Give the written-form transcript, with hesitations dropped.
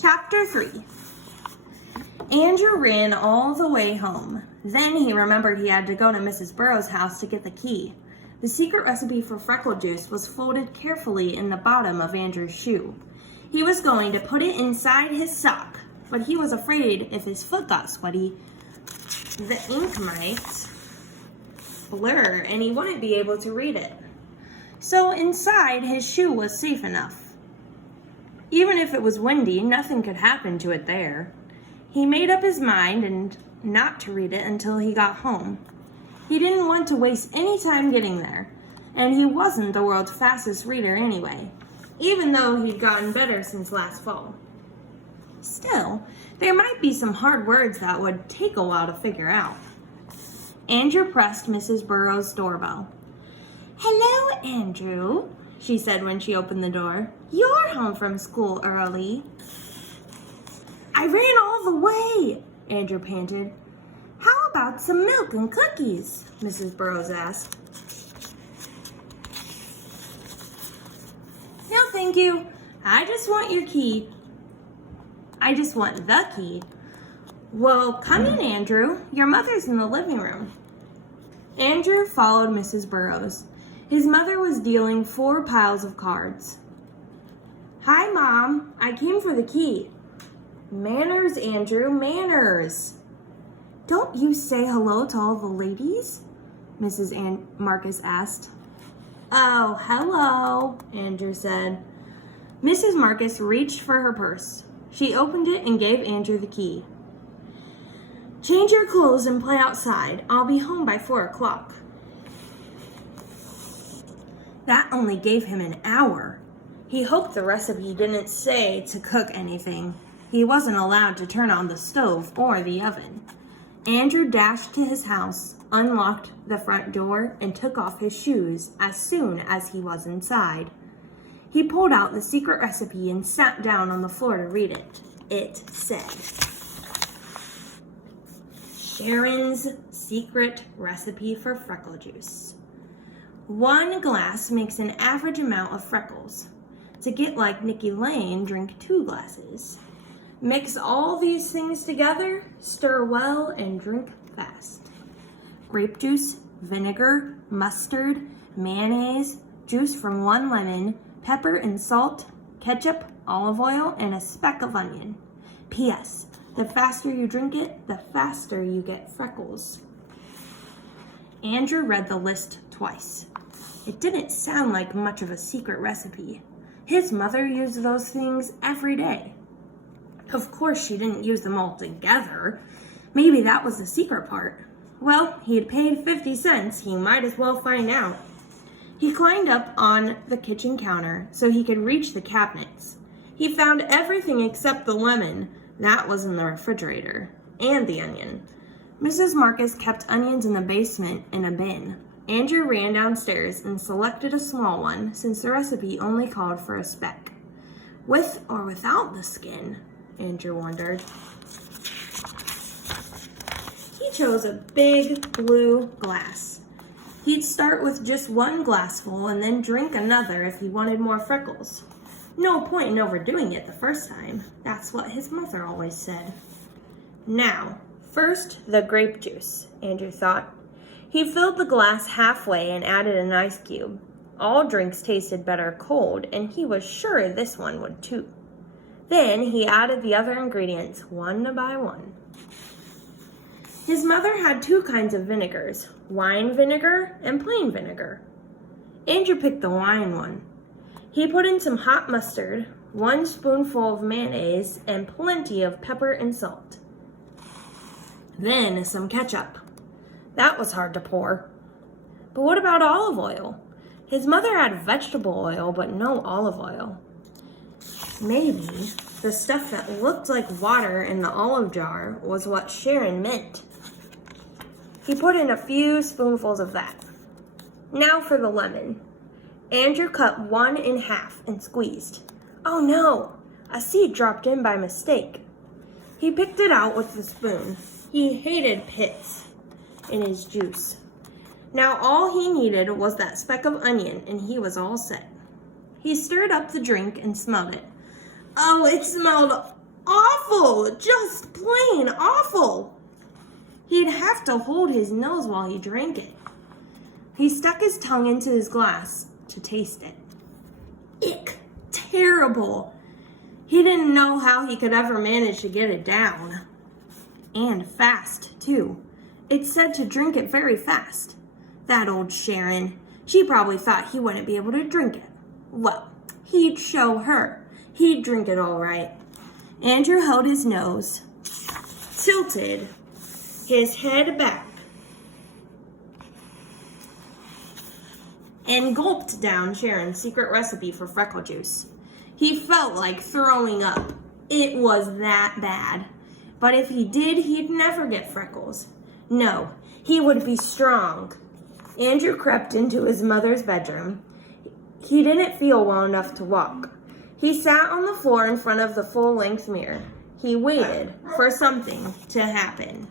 Chapter 3. Andrew ran all the way home. Then he remembered he had to go to Mrs. Burrow's house to get the key. The secret recipe for Freckle juice was folded carefully in the bottom of Andrew's shoe. He was going to put it inside his sock, but he was afraid if his foot got sweaty, the ink might blur and he wouldn't be able to read it. So inside his shoe was safe enough. Even if it was windy, nothing could happen to it there. He made up his mind and not to read it until he got home. He didn't want to waste any time getting there, and he wasn't the world's fastest reader anyway, even though he'd gotten better since last fall. Still, there might be some hard words that would take a while to figure out. Andrew pressed Mrs. Burrow's doorbell. "Hello, Andrew," she said when she opened the door. "You're home from school early." "I ran all the way," Andrew panted. "How about some milk and cookies?" Mrs. Burrows asked. "No, thank you. I just want your key." "I just want the key." "Well, come in, Andrew. Your mother's in the living room." Andrew followed Mrs. Burrows. His mother was dealing 4 piles of cards. "Hi, Mom. I came for the key." "Manners, Andrew, manners." "Don't you say hello to all the ladies?" Mrs. Marcus asked. "Oh, hello," Andrew said. Mrs. Marcus reached for her purse. She opened it and gave Andrew the key. "Change your clothes and play outside. I'll be home by 4 o'clock. That only gave him an hour. He hoped the recipe didn't say to cook anything. He wasn't allowed to turn on the stove or the oven. Andrew dashed to his house, unlocked the front door, and took off his shoes as soon as he was inside. He pulled out the secret recipe and sat down on the floor to read it. It said, Sharon's secret recipe for freckle juice. 1 glass makes an average amount of freckles. To get like Nikki Lane, drink 2 glasses. Mix all these things together, stir well, and drink fast. Grape juice, vinegar, mustard, mayonnaise, juice from 1 lemon, pepper and salt, ketchup, olive oil, and a speck of onion. P.S. The faster you drink it, the faster you get freckles. Andrew read the list twice. It didn't sound like much of a secret recipe. His mother used those things every day. Of course, she didn't use them all together. Maybe that was the secret part. Well, he had paid 50 cents. He might as well find out. He climbed up on the kitchen counter so he could reach the cabinets. He found everything except the lemon. That was in the refrigerator. And the onion. Mrs. Marcus kept onions in the basement in a bin. Andrew ran downstairs and selected a small one since the recipe only called for a speck. With or without the skin? Andrew wondered. He chose a big blue glass. He'd start with just 1 glassful and then drink another if he wanted more freckles. No point in overdoing it the first time. That's what his mother always said. Now, first the grape juice, Andrew thought. He filled the glass halfway and added an ice cube. All drinks tasted better cold, and he was sure this one would too. Then he added the other ingredients one by one. His mother had 2 kinds of vinegars, wine vinegar and plain vinegar. Andrew picked the wine one. He put in some hot mustard, 1 spoonful of mayonnaise, and plenty of pepper and salt. Then some ketchup. That was hard to pour. But what about olive oil? His mother had vegetable oil, but no olive oil. Maybe the stuff that looked like water in the olive jar was what Sharon meant. He put in a few spoonfuls of that. Now for the lemon. Andrew cut 1 in half and squeezed. Oh no! A seed dropped in by mistake. He picked it out with the spoon. He hated pits in his juice. Now all he needed was that speck of onion, and he was all set. He stirred up the drink and smelled it. Oh, it smelled awful, just plain awful. He'd have to hold his nose while he drank it. He stuck his tongue into his glass to taste it. Ick, terrible. He didn't know how he could ever manage to get it down. And fast, too. It said to drink it very fast. That old Sharon, she probably thought he wouldn't be able to drink it. Well, he'd show her. He'd drink it all right. Andrew held his nose, tilted his head back, and gulped down Sharon's secret recipe for Freckle juice. He felt like throwing up. It was that bad. But if he did, he'd never get freckles. No, he would be strong. Andrew crept into his mother's bedroom. He didn't feel well enough to walk. He sat on the floor in front of the full-length mirror. He waited for something to happen.